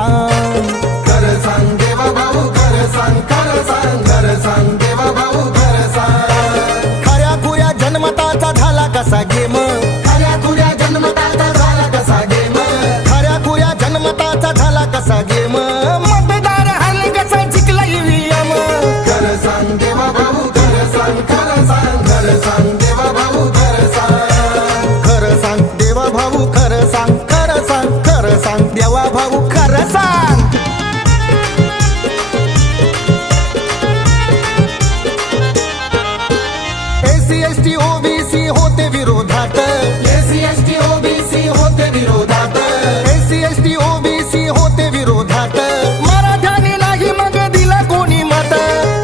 सांग. खरं सांग देवा भाऊ खरं सांग, खरं सांग, खरं सांग देवा भाऊ खरं सांग. खऱ्या खुऱ्या जन्मताचा झाला कसा गेम, खऱ्या खुऱ्या जन्मताचा झाला कसा गेम, खऱ्या खुऱ्या जन्मताचा झाला कसा गेम. मतदार हल्ले कसा जिंकला ईव्हीएम. खरं सांग देवा भाऊ खरं सांग, खरं सांग, खरं सांग देवा भाऊ खरं सांग. खरं सांग देवा भाऊ खरं सांग, खरं सांग, खरं सांग देवा भाऊ खरं सांग. एसी एसटी ओबीसी होते विरोधात, एसी एसटी ओबीसी होते विरोधात, एसी एसटी ओबीसी होते विरोधात. मराठ्याने नाही मग दिला कोणी मत.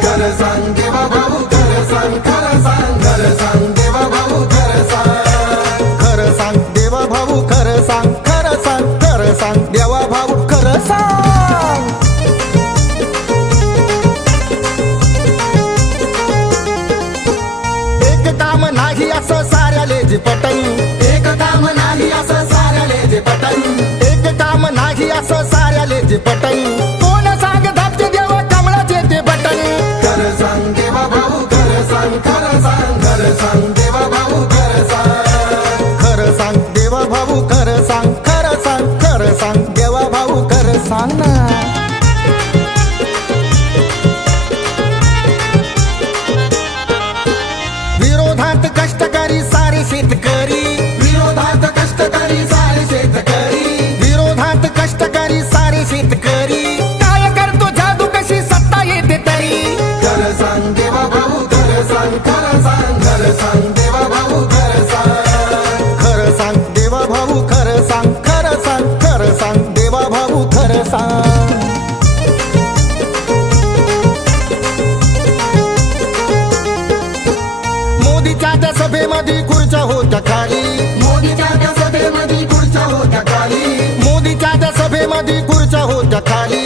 खरं सांग देवा भाऊ खरं सांग, खरं सांग, खरं सांग देवा भाऊ खरं सांग. खरं सांग देवा भाऊ खरं सांग, खरं सांग, खरं सांग देवा भाऊ खरं सांग. एक काम नाही असं साऱ्याले जे पटन, एक काम नाही असं साऱ्याले जे पटन, एक काम नाही असं साऱ्याले जे पटन. कोण सांग धापते देवा कमळाचे ते बटन. खरं सांग देवा भाऊ खरं सांग, खरं सांग, खरं सांग देवा भाऊ खरं सांग. खरं सांग देवा भाऊ खरं सांग, खरं सांग, खरं सांग देवा भाऊ खरं सांग ना. विरोधात कष्टकरी सारे शेतकरी, विरोधात कष्टकरी सारे शेतकरी, विरोधात कष्टकरी सारे शेतकरी. काय करतो जादू कशी सत्ता येते तरी. खरं सांग देवा भाऊ खरं सांग, खरं सांग, खरं सांग देवा भाऊ खरं सांग. खरं सांग देवा भाऊ खरं सांग, खरं सांग, खरं सांग देवा भाऊ खरं सांग. मोदीच्या त्या सभेमध्ये खुर्च्या होत्या खाली, मोदीच्या त्या सभेमध्ये खुर्च्या होत्या खाली, मोदीच्या त्या सभेमध्ये खुर्च्या होत्या खाली.